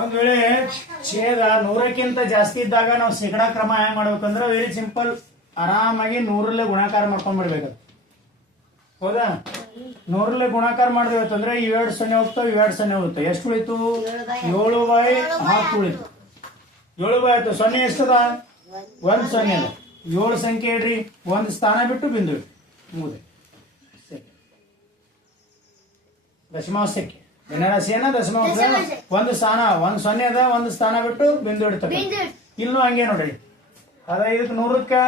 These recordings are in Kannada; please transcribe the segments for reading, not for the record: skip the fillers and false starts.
ಒಂದ್ ವೇಳೆ ಛೇದ 100ಕ್ಕಿಂತ ಜಾಸ್ತಿ ಇದ್ದಾಗ ನಾವು ಶೇಕಡಾ ಕ್ರಮ ಹೆಂಗ್ ಮಾಡ್ಬೇಕಂದ್ರೆ ವೆರಿ ಸಿಂಪಲ್, ಆರಾಮಾಗಿ 100ರಲ್ಲೇ ಗುಣಾಕಾರ ಮಾಡ್ಕೊಂಡ್ಬಿಡ್ಬೇಕು. ಹೌದಾ? 100ರಲ್ಲೇ ಗುಣಾಕಾರ ಮಾಡಿದ್ವಿ ಇವೆರಡು ಸೊನ್ನೆ ಹೋಗ್ತಾವ, ಇವೆರಡು ಸೊನ್ನೆ ಹೋಗುತ್ತೆ. ಎಷ್ಟು ಉಳಿತು? 7/10 ಉಳಿತು. 7/10 ಸೊನ್ನೆ ಎಷ್ಟದ? 1 ಸೊನ್ನೆ ಅದ. 7 ಸಂಖ್ಯೆ ಇಡ್ರಿ, ಒಂದು ಸ್ಥಾನ ಬಿಟ್ಟು ಬಿಂದು ಇಡ್ರಿ, ಮುಗಿದೆ. ದಶಮಾಂಶಕ್ಕೆ ಭಿನ್ನರಾಶಿ ಏನ ದಶಮಾಂಶ, ಒಂದು ಸ್ಥಾನ, ಒಂದು ಸೊನ್ನೆ ಅದ, ಒಂದು ಸ್ಥಾನ ಬಿಟ್ಟು ಬಿಂದು ಇಡ್ತಕ್ಕ. ಇಲ್ಲೂ ಹಂಗೆ ನೋಡ್ರಿ, ಅದ ಇದಕ್ಕೆ 100ಕ್ಕೆ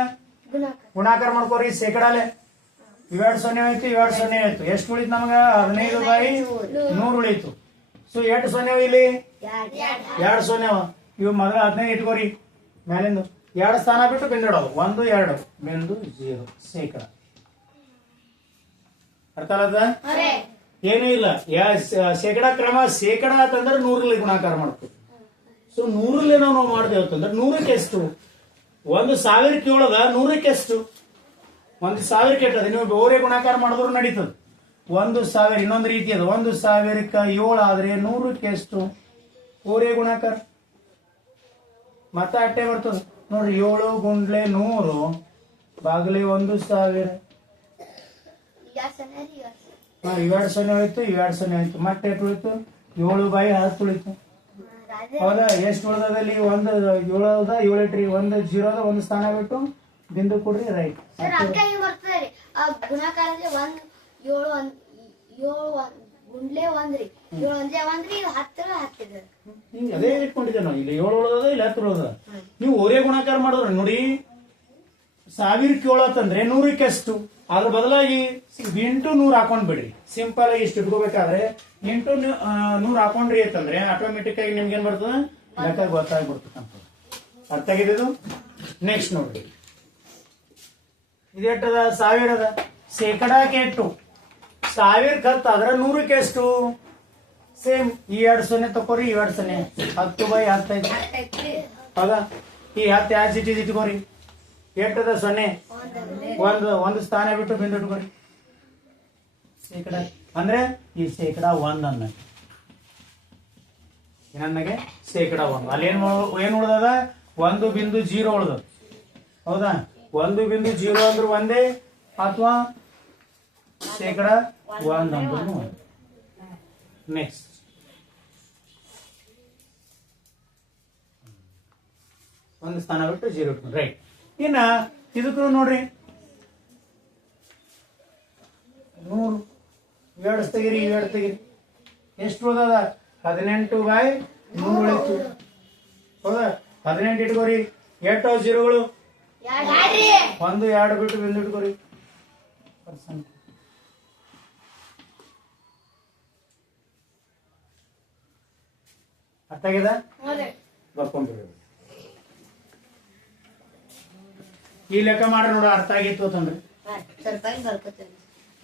ಗುಣಾಕಾರ ಮಾಡ್ಕೋರಿ ಶೇಕಡಾಲೆ. ಇವೆರಡು ಸೊನ್ನೆ ಹೋಯ್ತು, ಇವೆರಡು ಸೊನ್ನೆ ಹೋಯ್ತು. ಎಷ್ಟು ಉಳಿತು ನಮ್ಗ? 15/100 ಉಳಿತು. ಸೊ 8 ಸೊನ್ನೆ ಇಲ್ಲಿ 2 ಸೊನ್ನೆ ಇವು ಮೊದಲ 15 ಇಟ್ಕೋರಿ. ಮೇಲಿಂದು 2 ಸ್ಥಾನ ಬಿಟ್ಟು ಬಿಂದು ಇಡೋದು, 1 2 ಬಿಂದು 0 ಶೇಕಡ. ಅರ್ಥ ಅಲ್ಲದ? ಏನೂ ಇಲ್ಲ. ಶೇಕಡಾ ಕ್ರಮ ಶೇಕಡ ಅಂತಂದ್ರೆ 100ರಲ್ಲಿ ಗುಣಾಕಾರ ಮಾಡ್ತೀವಿ. ಸೊ 100ರಲ್ಲಿ ನಾವು ಮಾಡ್ತೇವೆ ಅಂತಂದ್ರೆ 100ಕ್ಕೆ ಎಷ್ಟು? 1000ಕ್ಕೆ 7 ಅದ, 100ಕ್ಕೆ ಎಷ್ಟು? 1000 ಕೆಟ್ಟದ. ನೀವು ಬೇರೆ ಗುಣಾಕಾರ ಮಾಡಿದ್ರು ನಡೀತದೆ. 1000 ಇನ್ನೊಂದು ರೀತಿ ಅದು. 1000ಕ್ಕೆ 7 ಆದ್ರೆ 100ಕ್ಕೆ ಎಷ್ಟು? ಓರೆ ಗುಣಾಕಾರ ಮತ್ತೆ ಅಟ್ಟೆ ಬರ್ತದೆ ನೋಡ್ರಿ. 7 ಗುಂಡ್ಲೆ 100 ಬಾಗ್ಲೆ 1000. ಇವೆರಡು ಸೊನ್ನೆ ಹೋಯ್ತು, ಇವೆರಡು ಸೊನ್ನೆ ಹೋಯ್ತು. ಮತ್ತೆ ಎಷ್ಟು ಉಳಿತು? 7/10 ಉಳಿತು. ಹೌದಾ? ಎಷ್ಟು ಉಳಿದಲ್ಲಿ? 1 7 ಅದ, 7 ಇಟ್ರಿ, 1 0 ಅದ, ಒಂದು ಸ್ಥಾನ ಬಿಟ್ಟು ಬಿಂದು ಕೊಡ್ರಿ. ರೈಟ್. ಅದೇ ಇಟ್ಕೊಂಡಿದ್ದೆ ನಾವು. ಇಲ್ಲಿ 7 ಉಳದ, ಇಲ್ಲಿ 10 ಉಳದ. ನೀವು ಓರೇ ಗುಣಾಕಾರ ಮಾಡಿದ್ರ ನೋಡಿ, 1000ಕ್ಕೆ 7 ಅಂತಂದ್ರೆ 100ಕ್ಕೆ ಎಷ್ಟು? ಅದ್ರ ಬದಲಾಗಿ 8 100 ಹಾಕೊಂಡ್ ಬಿಡ್ರಿ. ಸಿಂಪಲ್ ಆಗಿ ಇಷ್ಟು ಇಟ್ಕೋಬೇಕಾದ್ರೆ 8 100 ಹಾಕೊಂಡ್ರಿ ಅಂತಂದ್ರೆ ಆಟೋಮೆಟಿಕ್ ಆಗಿ ನಿಮ್ಗೆ ಏನ್ ಬರ್ತದ? ಲೆಕ್ಕ ಗೊತ್ತಾಗ್ಬಿಡ್ತಂತ. ಅರ್ಥ ಆಗಿದ್ದು? ನೆಕ್ಸ್ಟ್ ನೋಡ್ರಿ, ಇದೆಟ್ಟದ? 1000 ಅದ. ಶೇಕಡಾಕ್ಕೆ ಎಷ್ಟು? 1000ಕ್ಕೆ 10 ಆದ್ರೆ 100ಕ್ಕೆ ಎಷ್ಟು? ಸೇಮ್ ಈ 2 ಸೊನ್ನೆ ತಕೋರಿ, ಈ 2 ಸೊನ್ನೆ 10/10 ಐತಿ. ಹೌದಾ? ಈ 10 ಯಾವ ಸಿಟಿ ಇಟ್ಕೋರಿ. ಎಷ್ಟದ? ಸೊನ್ನೆ, ಒಂದು ಸ್ಥಾನ ಬಿಟ್ಟು ಬಿಂದು ಇಟ್ಕೋರಿ. ಶೇಕಡ ಅಂದ್ರೆ ಈ ಶೇಕಡ 1 ನನಗೆ ಶೇಕಡ 1. ಅಲ್ಲಿ ಏನ್ ಉಳ್ದದ? 1.0 ಉಳ್ದ. ಹೌದಾ? 1.0 ಅಂದ್ರೆ ಒಂದೇ, ಅಥವಾ ಶೇಕಡ 1 ಅಂದ್ರೂ. ನೆಕ್ಸ್ಟ್ ಒಂದು ಸ್ಥಾನ ಬಿಟ್ಟು 0 ಇಟ್ಕೊಂಡು. ರೈಟ್. ಇನ್ನ ಇದಕ್ಕೂ ನೋಡ್ರಿ, 100 2 ತೆಗಿರಿ, 2 ತೆಗಿರಿ. ಎಷ್ಟು ಉಳ್ದದ? 18/100 ಉಳಿತು. ಹೌದಾ? 18 ಇಟ್ಕೋರಿ. ಎಷ್ಟು 0ಗಳು? 1 2 ಬಿಟ್ಟು ಬಿಂದು ಇಟ್ಕೋರಿ. ಪರ್ಸೆಂಟ್ ಅರ್ಥ ಆಗ್ಯದ? ಬರ್ಕೊಂಡ್ಬಿಡ್ರಿ. ಈ ಲೆಕ್ಕ ಮಾಡ್ರಿ ನೋಡ, ಅರ್ಥ ಆಗಿತ್ತು ಅಂತಂದ್ರೆ.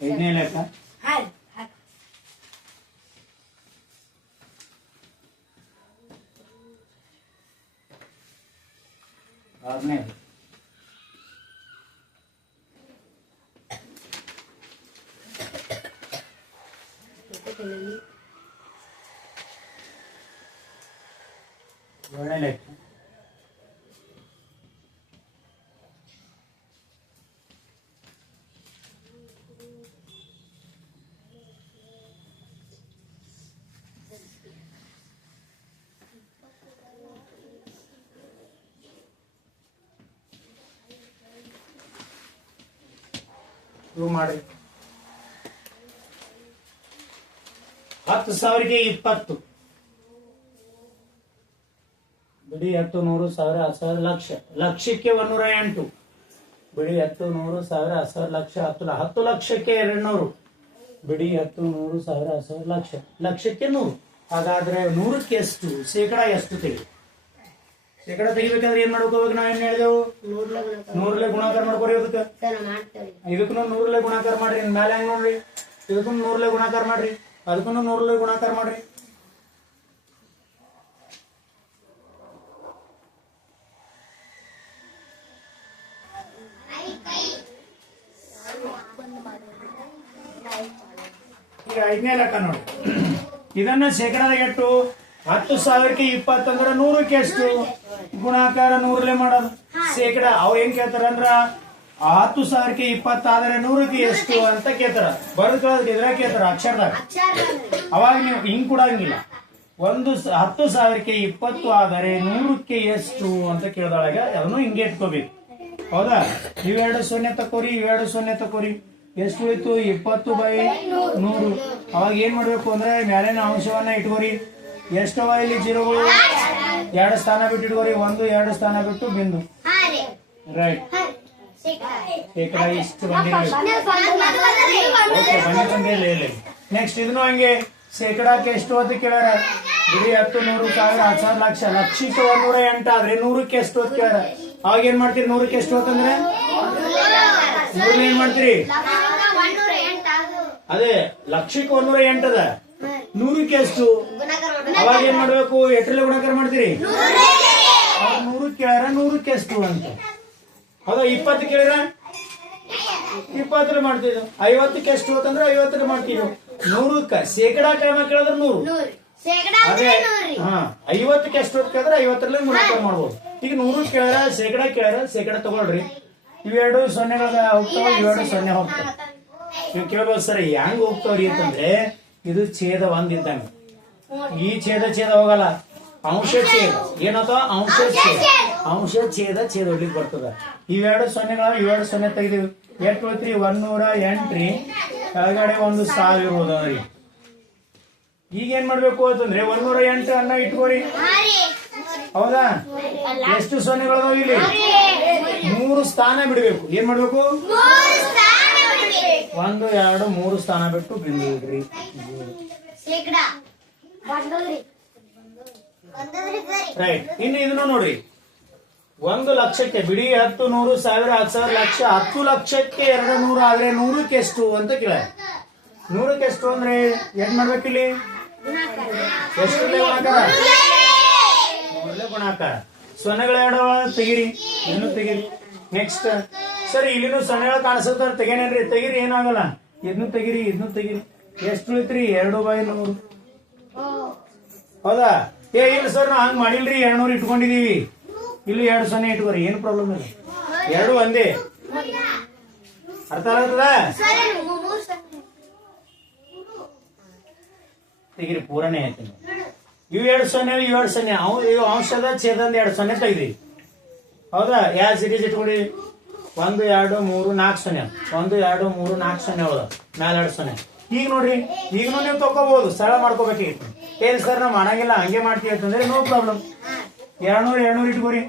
5ನೇ ಲೆಕ್ಕ. 6ನೇ. ಏಳನೇ ಲೆಕ್ಕ. ಇವು ಮಾಡ್ರಿ. 10,000ಗೆ 20 ಬಿಡಿ. 10 100 1000 10,000 ಲಕ್ಷ. ಲಕ್ಷಕ್ಕೆ 108 ಬಿಡಿ. 10 100 1000 10,000 ಲಕ್ಷ. 10 ಲಕ್ಷಕ್ಕೆ 200 ಬಿಡಿ. 10 100 1000 10,000 ಲಕ್ಷ. ಲಕ್ಷಕ್ಕೆ 100. ಹಾಗಾದ್ರೆ 100ಕ್ಕೆ ಎಷ್ಟು? ಶೇಕಡ ಎಷ್ಟು ತೆಗಿ? ಶೇಕಡ ತೆಗಿಬೇಕಾದ್ರೆ ಏನ್ ಮಾಡ್ಕೋಬೇಕು? ನಾವ್ ಏನ್ ಹೇಳಿದೆವು? 100ರಲ್ಲೇ ಗುಣಾಕಾರ ಮಾಡ್ಕೊರಿ. ಇದಕ್ಕೂ 100ರಲ್ಲೇ ಗುಣಾಕಾರ ಮಾಡ್ರಿ. ಮೇಲೆ ಹೆಂಗ್ ನೋಡ್ರಿ, ಇದಕ್ಕೂ 100ರಲ್ಲೇ ಗುಣಾಕಾರ ಮಾಡ್ರಿ, ಅದಕ್ಕೂ 100ರಲ್ಲೇ ಗುಣಾಕಾರ ಮಾಡ್ರಿ. ಈಗ ಈಗ 5ನೇ ಲೆಕ್ಕ ನೋಡಿ. ಇದನ್ನ ಶೇಕಡಾದಾಗ ಎಷ್ಟು? 10,000ಕ್ಕೆ 20 ಅಂದ್ರೆ 100ಕ್ಕೆ ಎಷ್ಟು? ಗುಣಾಕಾರ 100ಲೇ ಮಾಡೋದು. ಶೇಕಡ ಅವ್ರು ಹೆಂಗ್ ಕೇಳ್ತಾರ ಅಂದ್ರ 10,000ಕ್ಕೆ 20 ಆದರೆ 100ಕ್ಕೆ ಎಷ್ಟು ಅಂತ ಕೇಳ್ತಾರ. ಬರೆದು ಕೇಳೋದಕ್ಕೆ ಇದ್ರಾಗ ಕೇಳ್ತಾರ ಅಕ್ಷರದಾಗ. ಅವಾಗ ನೀವು ಹಿಂಗ್ ಕೊಡಂಗಿಲ್ಲ. 10,000ಕ್ಕೆ 20 ಆದರೆ 100ಕ್ಕೆ ಎಷ್ಟು ಅಂತ ಕೇಳಿದೊಳಗ ಅದನ್ನು ಹಿಂಗೆ ಇಟ್ಕೋಬೇಕು. ಹೌದಾ? ಇವೆರಡು 0 ತಕೋರಿ, ಇವೆರಡು 0 ತಕೋರಿ. ಎಷ್ಟು ಉಳಿತು? 20/100. ಅವಾಗ ಏನ್ ಮಾಡ್ಬೇಕು ಅಂದ್ರೆ ಮೇಲಿನ ಅಂಶವನ್ನ ಇಟ್ಕೋರಿ. ಎಷ್ಟವ ಇಲ್ಲಿ ಜೀರೋಗಳು? 2 ಸ್ಥಾನ ಬಿಟ್ಟು ಇಟ್ಕೋರಿ. 1 2 ಸ್ಥಾನ ಬಿಟ್ಟು ಬಿಂದು. ರೈಟ್. ಶೇಕಡ ಇಷ್ಟು ಬಂದಿರಲಿ. ನೆಕ್ಸ್ಟ್ ಇದನ್ನು ಹಂಗೆ ಶೇಕಡಕ್ಕೆ ಎಷ್ಟು ಅಂತ ಕೇಳ್ಯಾರ. ಬಿಡಿ 10 100 1000 10,000 ಲಕ್ಷ. ಲಕ್ಷಕ್ಕೆ 108 ಆದ್ರೆ 100ಕ್ಕೆ ಎಷ್ಟು ಅಂತ ಕೇಳ್ಯಾರ. ಅವಾಗ ಏನ್ ಮಾಡ್ತೀರಿ? 100ಕ್ಕೆ ಎಷ್ಟು ಅಂತಂದ್ರೆ 100 ಏನ್ ಮಾಡ್ತೀರಿ? ಅದೇ ಲಕ್ಷಕ್ಕೆ 108 ಅದ. 100ಕ್ಕೆ ಎಷ್ಟು? ಅವಾಗ ಏನ್ ಮಾಡ್ಬೇಕು? ಎಷ್ಟರಲ್ಲಿ ಗುಣಾಕಾರ ಮಾಡ್ತೀರಿ? 100 ಕೇಳ್ಯಾರ 100ಕ್ಕೆ ಎಷ್ಟು ಅಂತ. ಹೌದಾ? 20 ಕೇಳಿರ 20 ಮಾಡ್ತಿದ್ವು. 50ಕ್ಕೆ ಎಷ್ಟು ಅಂತಂದ್ರೆ 50 ಮಾಡ್ತೀವಿ. 100ಕ್ಕೆ ಶೇಕಡಾ ಕ್ರಮ ಕೇಳಿದ್ರೆ 100. ಅದೇ 50ಕ್ಕೆ ಎಷ್ಟು ಅಂತ ಕೇಳಿದ್ರೆ 50ರಲ್ಲಿ ಗುಣಾಕಾರ ಮಾಡ್ಬೋದು. ಈಗ 100 ಕೇಳ್ಯಾರ ಶೇಕಡಾ ಕೇಳ್ಯಾರ ಶೇಕಡ ತಗೊಳ್ರಿ. ಇವೆರಡು 0ಗಳ ಹೋಗ್ತಾವ, ಇವೆರಡು 0 ಹೋಗ್ತಾವ. ನೀವು ಕೇಳ್ಬೋದು ಸರ್ ಹೆಂಗ್ ಹೋಗ್ತಾವ್ರಿ ಅಂತಂದ್ರೆ ಇದು ಛೇದ ಒಂದಿದ್ದಂಗ. ಈ ಛೇದ ಹೋಗಲ್ಲ, ಅಂಶ ಛೇದ ಏನತ್ತ? ಅಂಶ ಛೇದ ಹೊಡ್ಲಿಕ್ಕೆ ಬರ್ತದ. ಇವೆರಡು 0ಗಳ ಇವೆರಡು 0 ತೆಗೆದಿವಿ. ಎಷ್ಟು ಹೋಯ್ತ್ರಿ? 108 ರೀ. ಕೆಳಗಡೆ 1,000 ಇರ್ಬೋದ್ರಿ. ಈಗ ಏನ್ ಮಾಡ್ಬೇಕು ಅಂತಂದ್ರೆ 108 ಅನ್ನ ಇಟ್ಕೋರಿ. ಹೌದಾ? ಎಷ್ಟು 0ಗಳದಾವ ಇಲ್ಲಿ? 3 ಸ್ಥಾನ ಬಿಡ್ಬೇಕು. ಏನ್ ಮಾಡ್ಬೇಕು? 1 2 3 ಸ್ಥಾನ ಬಿಟ್ಟು ಬಿಂದು ಇಡ್ರಿ. ರೈಟ್. ಇನ್ನು ಇದನ್ನು ನೋಡ್ರಿ. 1 ಲಕ್ಷಕ್ಕೆ ಬಿಡಿ 10 100 1000 10,000 ಲಕ್ಷ. 10 ಲಕ್ಷಕ್ಕೆ 200 ಆದ್ರೆ 100ಕ್ಕೆ ಎಷ್ಟು ಅಂತ ಕೇಳ. 100ಕ್ಕೆ ಎಷ್ಟು ಅಂದ್ರೆ ಏನ್ ಮಾಡ್ಬೇಕಿಲ್ಲಿ? ಎಷ್ಟರಲ್ಲೇ ಗುಣಾಕಾರ? 100ಲೇ ಗುಣಾಕಾರ. 0ಗಳ ತೆಗಿರಿ, ಇದನ್ನು ತೆಗಿರಿ. ನೆಕ್ಸ್ಟ್ ಸರಿ ಇಲ್ಲಿನೂ 0ಗಳು ಕಾಣಿಸುತ್ತ ತೆಗೇನೇನ್ರಿ? ತೆಗಿರಿ, ಏನಾಗಲ್ಲ. ಇದನ್ನು ತೆಗಿರಿ, ಇದನ್ನು ತೆಗಿರಿ. ಎಷ್ಟು ಉಳಿತ್ರಿ? 2/100. ಹೌದಾ? ಇಲ್ಲ ಸರ್ ನಾವು ಹಂಗ್ ಮಾಡಿಲ್ರಿ, 200 ಇಟ್ಕೊಂಡಿದೀವಿ. ಇಲ್ಲಿ 2 0 ಇಟ್ಕೋರಿ, ಏನು ಪ್ರಾಬ್ಲಮ್ ಇಲ್ಲ. 2 ಒಂದೇ. ಅರ್ಥ ಆಗ್ತದ? ತೆಗಿರಿ, ಪೂರನೇ ಆಯ್ತು. ಇವು 2 0 ಇವು 2 0. ಇವು ಅಂಶದ ಛೇದಂದ 2 0 ತೆಗ್ದಿ. ಹೌದಾ? ಯಾವ ಸಿರೀಸ್ ಇಟ್ಕೊಡಿ? 1 2 3 4 0. 1 2 3 4 0 ಹೌದಾ? ಮ್ಯಾಲ 2 0. ಈಗ ನೋಡ್ರಿ, ಈಗನು ನೀವು ತಕೋಬಹುದು, ಸರಳ ಮಾಡ್ಕೋಬೇಕಿತ್ತು. ಏನ್ ಸರ್ ನಾವು ಮಾಡಂಗಿಲ್ಲ, ಹಂಗೆ ಮಾಡ್ತೀವಿ ಅಂತಂದ್ರೆ ನೋ ಪ್ರಾಬ್ಲಮ್. 200 ಇಟ್ಕೋರಿ.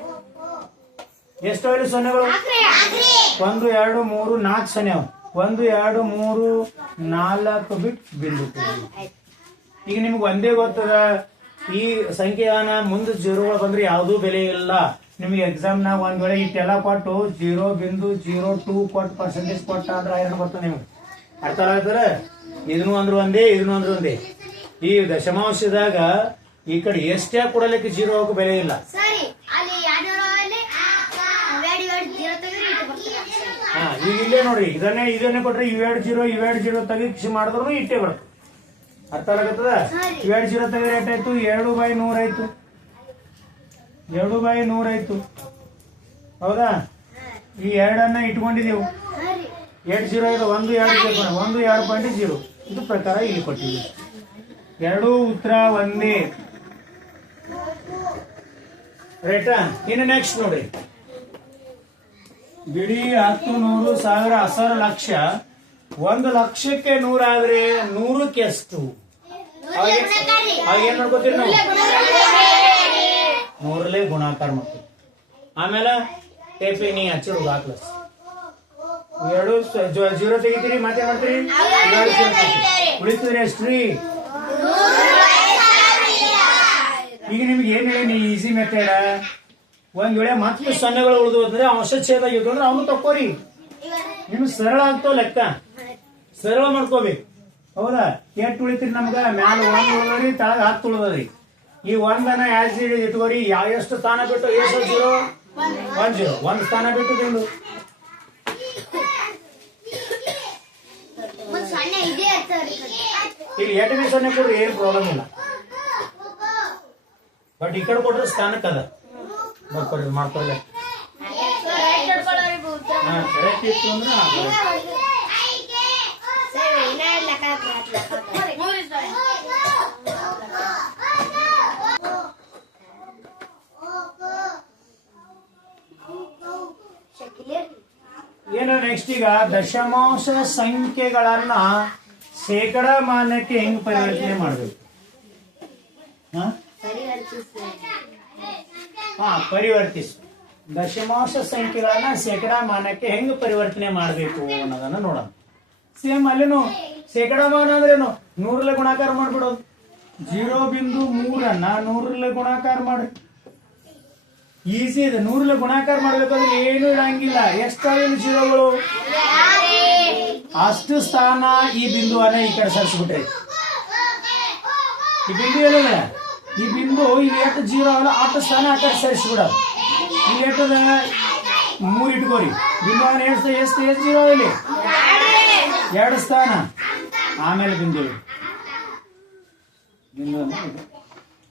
ಎಷ್ಟು ಇಲ್ಲಿ 0ಗಳು? 1 2 3 4 0. 1 2 3 4 ಬಿಟ್ಟು ಬಿಂದು. ಈಗ ನಿಮ್ಗೆ ಒಂದೇ ಗೊತ್ತದ, ಈ ಸಂಖ್ಯಾನ ಮುಂದೆ 0ಗಳು ಬಂದ್ರೆ ಯಾವುದೂ ಬೆಲೆ ಇಲ್ಲ. ನಿಮ್ಗೆ ಎಕ್ಸಾಮ್ ನಾಗ ಒಂದ್ ವೇಳೆ ಇಟ್ಟೆಲ್ಲ ಕೊಟ್ಟು 0.02 ಕೊಟ್ಟು ಪರ್ಸೆಂಟೇಜ್ ಕೊಟ್ಟ ಅಂದ್ರೆ ಐರನ್ ಬರ್ತದೆ ನಿಮ್ಗೆ. ಅರ್ಥ ಆಗ್ತದ? ಇದನ್ನು ಅಂದ್ರು ಒಂದೇ, ಇದನ್ನು ಅಂದ್ರು ಒಂದೇ. ಈ ದಶಮಾಂಶದಾಗ ಈ ಕಡೆ ಎಷ್ಟೇ ಕೊಡಲಿಕ್ಕೆ 0 ಹೋಗೋ ಬೆಲೆ ಇಲ್ಲ. ಈಗ ಇಲ್ಲೇ ನೋಡ್ರಿ, ಇದನ್ನೇ ಕೊಟ್ರೆ ಇವೆರಡು 0 ತೆಗಿ ಮಾಡಿದ್ರು ಇಟ್ಟೇ ಬರ್ತದೆ. ಅರ್ಥ ಆಗತ್ತದ? ಇವೆರಡು 0 ತೆಗೆದ್ರೆ ಎಷ್ಟಾಯ್ತು? 2/100 ಆಯ್ತು. 2/100 ಆಯ್ತು. ಹೌದಾ? ಈ 2 ಇಟ್ಕೊಂಡಿದೀವಿ. 2 0 ಇದು 1 2 1 2.0. ಇದು ಪ್ರಕಾರ ಇಲ್ಲಿ ಕೊಟ್ಟಿದ್ದೀವಿ. 2 ಉತ್ತರ ಒಂದೇ. ರೈಟಾ? ಇನ್ನು ನೆಕ್ಸ್ಟ್ ನೋಡ್ರಿ. ಬಿಡಿ 10 100 1000 10,000 ಲಕ್ಷ. 1 ಲಕ್ಷಕ್ಕೆ 100 ಆದ್ರೆ 100ಕ್ಕೆ ಎಷ್ಟು? ಏನ್ ಮಾಡ್ಕೋತೀರಿ ನಾವು? 100ಲೇ ಗುಣಾಕಾರ ಮಾಡ್ತೀವಿ. ಆಮೇಲೆ ಟೇಪಿನಿ ಹಚ್ಚಿರು ಹಾಕ್ಲಸ್. 2 0 ತೆಗಿತೀರಿ, ಮತ್ತೆ ಮಾಡ್ತೀರಿ ಉಳಿತಿದ್ರೆ ಎಷ್ಟ್ರಿ? ಈಗ ನಿಮ್ಗೆ ಏನ್ ಹೇಳಿ ಈಸಿ ಮೆಥಡ್. ಒಂದ್ ವೇಳೆ ಮತ್ತೆ 0ಗಳು ಉಳಿದು ಅಂದ್ರೆ ಅಂಶ ಛೇದ ಆಗಿತ್ತು ಅಂದ್ರೆ ಅವನು ತಕ್ಕೋರಿ. ನಿಮ್ಗೆ ಸರಳ ಆಗ್ತಾವ ಲೆಕ್ಕ, ಸರಳ ಮಾಡ್ಕೋಬೇಕು. ಹೌದಾ? ಎಷ್ಟು ಉಳಿತೀರಿ? ನಮ್ಗ ಮ್ಯಾಲ 1 ಉಳಿದ್ರಿ, ತಳಗ 10 ಉಳಿದ್ರಿ. ಈ 1 ಆಸಿಡ್ ಇಟ್ಕೋರಿ. ಎಷ್ಟು ಸ್ಥಾನ ಬಿಟ್ಟು? ಎಷ್ಟು 0 1 0. 1 ಸ್ಥಾನ ಬಿಟ್ಟು ಬಿಂದು. ಇಲ್ಲಿ ಎಷ್ಟು ಬಿ ಸೊನ್ನೆ ಕೊಡ್ರಿ ಏನು ಪ್ರಾಬ್ಲಮ್ ಇಲ್ಲ. ಬಟ್ ಈ ಕಡೆ ಕೊಟ್ರೆ ಸ್ಥಾನಕ್ಕೆ ಅದ ಬರ್ಕೊಡ್ರಿ ಮಾಡ್ಕೊಳ್ಳಿ. ಕರೆಕ್ಟ್ ಇತ್ತು ಅಂದ್ರೆ ಏನು ನೆಕ್ಸ್ಟ್ ಈಗ ದಶಮಾಂಶ ಸಂಖ್ಯೆಗಳನ್ನ ಶೇಕಡಾಮಾನಕ್ಕೆ ಹೆಂಗ್ ಪರಿವರ್ತನೆ ಮಾಡ್ಬೇಕು? ಪರಿವರ್ತಿಸು. ದಶಮಾಂಶ ಸಂಖ್ಯೆಗಳನ್ನ ಶೇಕಡಾಮಾನಕ್ಕೆ ಹೆಂಗ್ ಪರಿವರ್ತನೆ ಮಾಡ್ಬೇಕು ಅನ್ನೋದನ್ನ ನೋಡೋಣ. ಸೇಮ್ ಅಲ್ಲಿನು ಶೇಕಡಾಮಾನ ಅಂದ್ರೇನು 100ರಲ್ಲಿ ಗುಣಾಕಾರ ಮಾಡ್ಬಿಡೋದು. 0.3 100ರಲ್ಲಿ ಗುಣಾಕಾರ ಮಾಡ್ರಿ. ಈಸಿ ಇದೆ. 100ರಲ್ಲಿ ಗುಣಾಕಾರ ಮಾಡ್ಬೇಕಾದ್ರೆ ಏನು ಇರಂಗಿಲ್ಲ. ಎಷ್ಟಾಗಿಲ್ಲ ಜೀರೋಗಳು ಅಷ್ಟು ಸ್ಥಾನ ಈ ಬಿಂದುವನ್ನ ಈ ಕಡೆ ಸರಿಸ್ಬಿಟ್ರಿ. ಈ ಬಿಂದು ಏನಿದೆ, ಈ ಬಿಂದು ಇಲ್ಲಿ ಎಷ್ಟು ಜೀರೋ ಅಲ್ಲ ಅಷ್ಟು ಸ್ಥಾನ ಆ ಕಡೆ ಸರಿಸ್ಬಿಡ. ಇಲ್ಲಿ ಎಷ್ಟದ 3 ಇಟ್ಕೋರಿ. ಬಿಂದು ಎಷ್ಟು ಜೀರೋ ಇಲ್ಲಿ 2 ಸ್ಥಾನ. ಆಮೇಲೆ ಬಿಂದು ಬಿಂದು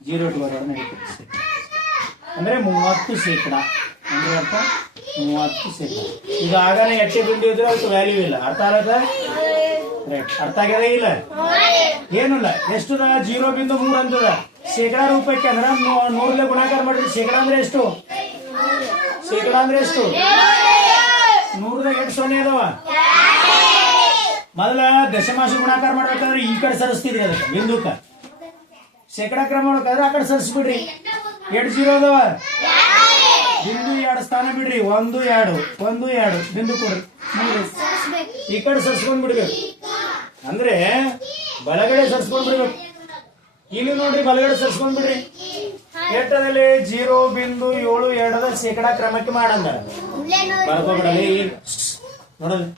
0 ಇಟ್ಕೋರಿ. ಅಂದ್ರೆ 30 ಶೇಕಡ. ಅಂದ್ರೆ ಅರ್ಥ 30 ಶೇಕಡ. ಇದು ಆಗಲೇ ಎಷ್ಟೇ ಬಿಂದು ಇದ್ರೆ ಅದಕ್ಕೆ ವ್ಯಾಲ್ಯೂ ಇಲ್ಲ. ಅರ್ಥ ಆಗದ? ರೈಟ್. ಅರ್ಥ ಆಗ್ಯದ ಇಲ್ಲ? ಏನಿಲ್ಲ. ಎಷ್ಟದ 0.3 ಅಂತದ ಶೇಕಡಾ ರೂಪಕ್ಕೆ. ಅಂದ್ರೆ 100ರಲ್ಲಿ ಗುಣಾಕಾರ ಮಾಡಿದ್ರೆ ಶೇಕಡ ಅಂದ್ರೆ ಎಷ್ಟು? ಶೇಕಡ ಅಂದ್ರೆ ಎಷ್ಟು? 100ದಾಗ ಎಷ್ಟು ಸೊನ್ನೆ ಅದಾವ? ಮೊದಲ ದಶಮಾಂಶ ಗುಣಾಕಾರ ಮಾಡ್ಬೇಕಾದ್ರೆ ಈ ಕಡೆ ಸರಿಸ್ತಿದ್ರಿ ಅದಕ್ಕೆ ಬಿಂದುಕ. ಶೇಕಡಾ ಕ್ರಮ ಮಾಡ್ಬೇಕಾದ್ರೆ ಆ ಕಡೆ ಸರಿಸ್ಬಿಡ್ರಿ. 2 ಜೀರೋ ಅದಾವ. ಬಿಂದು 2 ಸ್ಥಾನ ಬಿಡ್ರಿ. 1 2 1 2 ಬಿಂದು ಕೊಡ್ರಿ. ಈ ಕಡೆ ಸರಿಸ್ಕೊಂಡ್ ಬಿಡ್ಬೇಕು. ಅಂದ್ರೆ ಬಲಗಡೆ ಸರಿಸ್ಕೊಂಡ್ ಬಿಡ್ಬೇಕು. ಇಲ್ಲಿ ನೋಡ್ರಿ ಬಲಗಡೆ ಸರಿಸ್ಕೊಂಡ್ ಬಿಡ್ರಿ. ಎಷ್ಟದಲ್ಲಿ 0.72 ಶೇಕಡಾ ಕ್ರಮಕ್ಕೆ ಮಾಡಂದ ಬರ್ಕೋಬಿಡಲಿ. ನೋಡಲಿ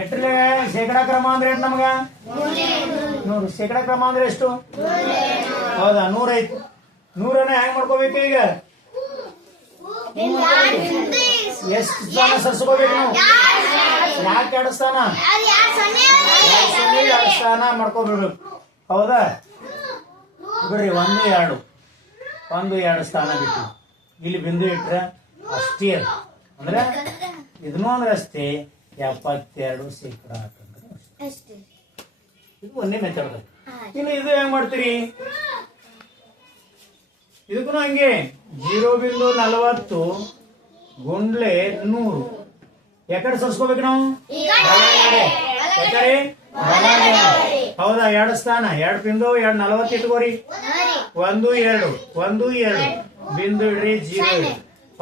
ಎಷ್ಟರಲ್ಲೇ ಶೇಕಡಾ ಕ್ರಮ ಅಂದ್ರೆ ಎಷ್ಟು ನಮಗ? 100. ಶೇಕಡಾ ಕ್ರಮ ಅಂದ್ರೆ ಎಷ್ಟು? ಹೌದಾ? 100 ಐತಿ. 100ನ್ನ ಹೆಂಗ್ ಮಾಡ್ಕೋಬೇಕು ಈಗ? ಎಷ್ಟು ಸ್ಥಾನ ಸರಿಸ್ಕೋಬೇಕು ನಾವು? ಯಾಕೆ 2 ಸ್ಥಾನ? 2 ಸ್ಥಾನ ಮಾಡ್ಕೊಬಿಡ್ಬೇಕು. ಹೌದಾ? ಬಿಡ್ರಿ. 1 2 ಸ್ಥಾನ ಬಿಟ್ಟು ಇಲ್ಲಿ ಬಿಂದು ಇಟ್ರೆ ಅಷ್ಟೇ. ಅಂದ್ರೆ ಇದನ್ನು ಅಂದ್ರೆ ಅಷ್ಟೇ 72 ಶೇಕಡ ಅಷ್ಟೇ. ಇದು ಒಂದೇ ಮೆಥಡ್. ಇನ್ನು ಇದು ಹೆಂಗ್ ಮಾಡ್ತೀರಿ? ಇದಕ್ಕೂ ಹಂಗೆ 0.40 ಗುಂಡ್ಲೆ 100 ಯಾಕಡೆ ಸರಿಸ್ಕೋಬೇಕು ನಾವು? ಹೌದಾ? 2 ಸ್ಥಾನ 2 ಬಿಂದು 2.40 ಇಟ್ಕೋರಿ. 1 2 1 2 ಬಿಂದು ಇಡ್ರಿ. 0 ಇಡ್ರಿ.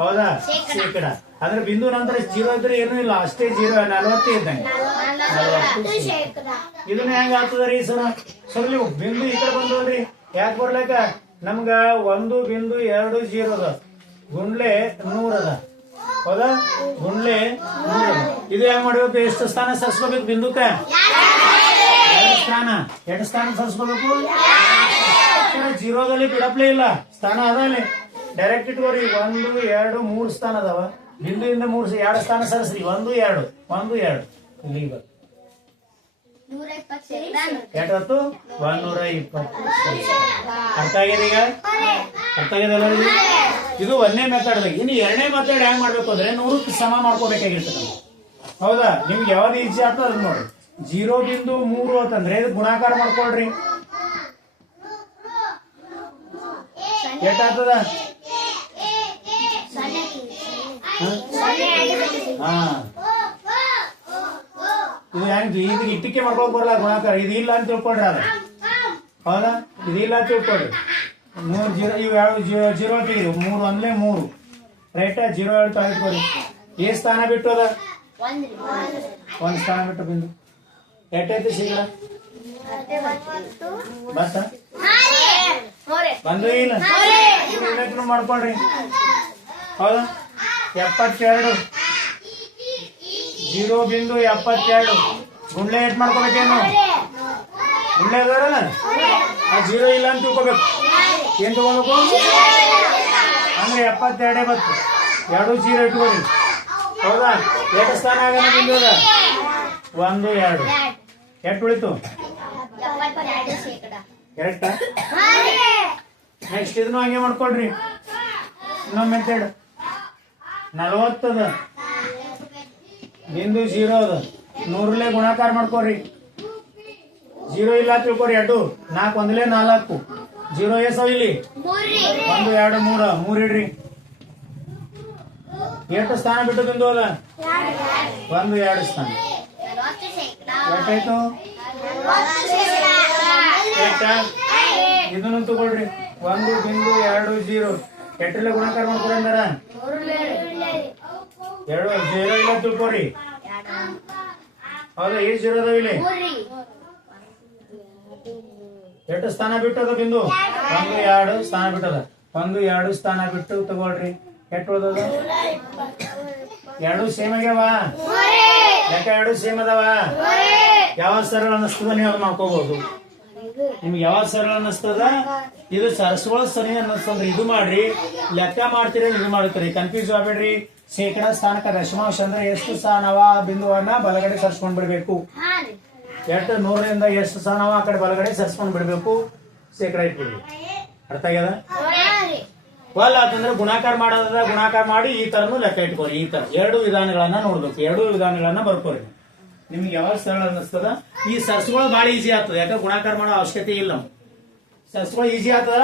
ಹೌದಾ? ಶೇಕಡ ಅಂದ್ರೆ ಬಿಂದು ನಂತರ 0 ಇದ್ರೆ ಏನು ಇಲ್ಲ. ಅಷ್ಟೇ 0.40 ಇದ್ದಂಗೆ 40. ಇದನ್ನ ಹೆಂಗ ಆಗ್ತದ್ರಿ ಸರ್? ಸರ್ ನೀವು ಬಿಂದು ಈ ಕಡೆ ಬಂದ್ರಿ. ಯಾಕೆ ಬರ್ಲಾಕ? ನಮ್ಗ 1.20 ಅದ ಗುಂಡ್ಲೆ 100 ಅದ. ಹೌದಾ? ಗುಂಡ್ಲೆ 100 ಅದ. ಇದು ಹೆಂಗ್ ಮಾಡ್ಬೇಕು? ಎಷ್ಟು ಸ್ಥಾನ ಸರಿಸ್ಕೋಬೇಕು ಬಿಂದುಕ? 2 ಸ್ಥಾನ. 2 ಸ್ಥಾನ ಸರಿಸ್ಕೋಬೇಕು. 0ದಲ್ಲಿ ಬಿಡಪ್ಲೇ ಇಲ್ಲ. ಸ್ಥಾನ ಅದ ಅಲ್ಲಿ ಡೈರೆಕ್ಟ್ ಇಟ್ಕೋರಿ. 1 2 3 ಸ್ಥಾನ ಅದಾವ. ಬಿಂದುವಿಂದ 2 ಸ್ಥಾನ ಸರಿಸ್ರಿ. 1 2 1 2 ಇಲ್ಲಿಗೆ ಬರ್ 120. ಅರ್ಥ ಆಗಿದೆ ಈಗ? ಅರ್ಥ ಆಗ್ಯದಲ್ಲ? ಇದು ಒಂದೇ ಮೆಥಡ್. ಇನ್ನು 2ನೇ ಮೆಥಡ್ ಹೆಂಗ್ ಮಾಡ್ಬೇಕು ಅಂದ್ರೆ 100ಕ್ಕೆ ಸಮ ಮಾಡ್ಕೋಬೇಕಾಗಿರ್ತದೆ. ಹೌದಾ? ನಿಮ್ಗೆ ಯಾವ್ದು ಈಜಿ ಆಗ್ತದ ಅದ್ ನೋಡಿ. 0.3 ಅಂತಂದ್ರೆ ಇದು ಗುಣಾಕಾರ ಮಾಡ್ಕೊಳ್ರಿ. ಎಷ್ಟಾಗ್ತದ? ಇದು ಹೆಂಗ್ ಇದು ಇಟ್ಟಿಗೆ ಮಾಡ್ಕೊಳಕ್ ಬರಲ್ಲ ಗುಣಾಕಾರ. ಇದು ಇಲ್ಲ ಅಂತ ತಿಳ್ಕೊಳ್ರಿ. ಅದ ಹೌದಾ? ಇದು ಇಲ್ಲ ಅಂತ ತಿಳ್ಕೊಳ್ರಿ. 3 0 ಇವು ಯಾವ 0 ತೆಗಿರಿ. 3 1 3 ರೈಟ್. 0 2 ತೆಗೆದುಕೊರಿ. ಏ ಸ್ಥಾನ ಬಿಟ್ಟು ಅದ? 1 ಸ್ಥಾನ ಬಿಟ್ಟು ಬಿಂದು ಎಷ್ಟೈತಿ ಶೇಕಡ? ಬತ್ತ ಬಂದು ಇಲ್ಲ ಮಾಡ್ಕೊಳ್ರಿ. ಹೌದಾ? 72 0.72 ಗುಂಡ್ಲೆ ಏಟ್ ಮಾಡ್ಕೋಬೇಕೇನು? ಗುಂಡ್ಲೆ ಅದಾರಲ್ಲ ಆ 0 ಇಲ್ಲ ಅಂತ ತಿಳ್ಕೊಬೇಕು. ಏನ್ ತಗೋಬೇಕು ಅಂದ್ರೆ 72 ಬತ್ತು. 2 0 ಇಟ್ಕೊರಿ. ಹೌದಾ? ಎಷ್ಟು ಸ್ಥಾನ ಆಗೋಣ ಬಿಂದು ಅದ? 1 2 ಎಷ್ಟು ಉಳಿತು? ಕರೆಕ್ಟಾ? ನೆಕ್ಸ್ಟ್ ಇದನ್ನು ಹಂಗೆ ಮಾಡ್ಕೊಳ್ರಿ. ಇನ್ನೊಂದು ಮೆಥಡ್ 40 ಅದ, ಬಿಂದು 0 ಅದ, 100 ಗುಣಾಕಾರ ಮಾಡ್ಕೊರಿ. 0 ಇಲ್ಲ ತಿಳ್ಕೊರಿ. 2 4 1 4 0 ಎಸ್ ಇಲ್ಲಿ 1 2 3 3 ಇಡ್ರಿ. ಎಷ್ಟು ಸ್ಥಾನ ಬಿಟ್ಟು ಬಿಂದು ಅದ? 1 2 ಸ್ಥಾನ. ಎಷ್ಟಾಯ್ತು? ಇದನ್ನು ತಗೊಳ್ರಿ. 1 ಬಿಂದು 2 0 ಎಷ್ಟರಲ್ಲೇ ಗುಣಾಕಾರ ಮಾಡ್ಕೊರಿ ಅಂದಾರ? 2 0 ಇಲ್ಲ ತಿಳ್ಕೊರಿ. ಹೌದಾ? 0 ಅದಾವ ಇಲ್ಲಿ. ಎಷ್ಟು ಸ್ಥಾನ ಬಿಟ್ಟು ಅದ ಬಿಂದು? 1 2 ಸ್ಥಾನ ಬಿಟ್ಟದ. 1 2 ಸ್ಥಾನ ಬಿಟ್ಟು ತಗೊಳ್ರಿ. ಎಷ್ಟು ಉಳ್ದದ? 2 ಸೇಮ್ ಆಗ್ಯಾವ. ಲೆಕ್ಕ 2 ಸೇಮ್ ಅದಾವ. ಯಾವಾಗ ಸರಳ ಅನ್ನಿಸ್ತದ ನೀವು ಅದು ಮಾಡ್ಕೋಬಹುದು. ನಿಮ್ಗೆ ಯಾವಾಗ ಸರಳ ಅನ್ನಿಸ್ತದ, ಇದು ಸರಸ್ಗಳ ಸರಿ ಅನ್ನಿಸ್ತಂದ್ರೆ ಇದು ಮಾಡ್ರಿ. ಲೆಕ್ಕ ಮಾಡ್ತೀರಿ ಇದು ಮಾಡ್ತೀರಿ, ಕನ್ಫ್ಯೂಸ್ ಆಗ್ಬೇಡ್ರಿ. ಶೇಕಡ ಸ್ಥಾನಕ ದಶಮಾಂಶ ಅಂದ್ರೆ ಎಷ್ಟು ಸ್ಥಾನವ ಬಿಂದುವನ್ನ ಬಲಗಡೆ ಸರ್ಸ್ಕೊಂಡ್ ಬಿಡ್ಬೇಕು. ಎಷ್ಟು 100ರಿಂದ ಎಷ್ಟು ಸ್ಥಾನವ ಆ ಕಡೆ ಬಲಗಡೆ ಸರ್ಸ್ಕೊಂಡ್ ಬಿಡ್ಬೇಕು. ಶೇಕಡ ಇಟ್ಬಿಡ್ಬೇಕು. ಅರ್ಥ ಆಗ್ಯದ? ವಲ್ಲ ಅಂತಂದ್ರೆ ಗುಣಾಕಾರ ಮಾಡೋದ ಗುಣಾಕಾರ ಮಾಡಿ ಈ ತರನು ಲೆಕ್ಕ ಇಟ್ಕೋರಿ. ಈ ತರ 2 ವಿಧಾನಗಳನ್ನ ನೋಡ್ಬೇಕು. 2 ವಿಧಾನಗಳನ್ನ ಬರ್ಕೋರಿ. ನಿಮ್ಗೆ ಯಾವಾಗ ಸರಳ ಅನ್ನಿಸ್ತದ. ಈ ಸರ್ಸ್ಗಳು ಬಹಳ ಈಸಿ ಆಗ್ತದೆ. ಯಾಕಂದ್ರೆ ಗುಣಾಕಾರ ಮಾಡೋ ಅವಶ್ಯಕತೆ ಇಲ್ಲ. ಸರ್ಸ್ಗಳು ಈಸಿ ಆಗ್ತದ.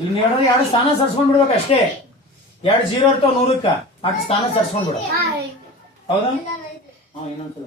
ಇಲ್ಲಿ ನೀವು 2 ಸ್ಥಾನ ಸರ್ಸ್ಕೊಂಡ್ ಬಿಡ್ಬೇಕು ಅಷ್ಟೇ. 2 0 ಇರ್ತಾವ 100ಕ್ಕ ಆ ಸ್ಥಾನ ಸರ್ಸ್ಕೊಂಡ್ ಬಿಡ. ಹೌದಾ? ಇನ್ನೊಂದ್ಸಲ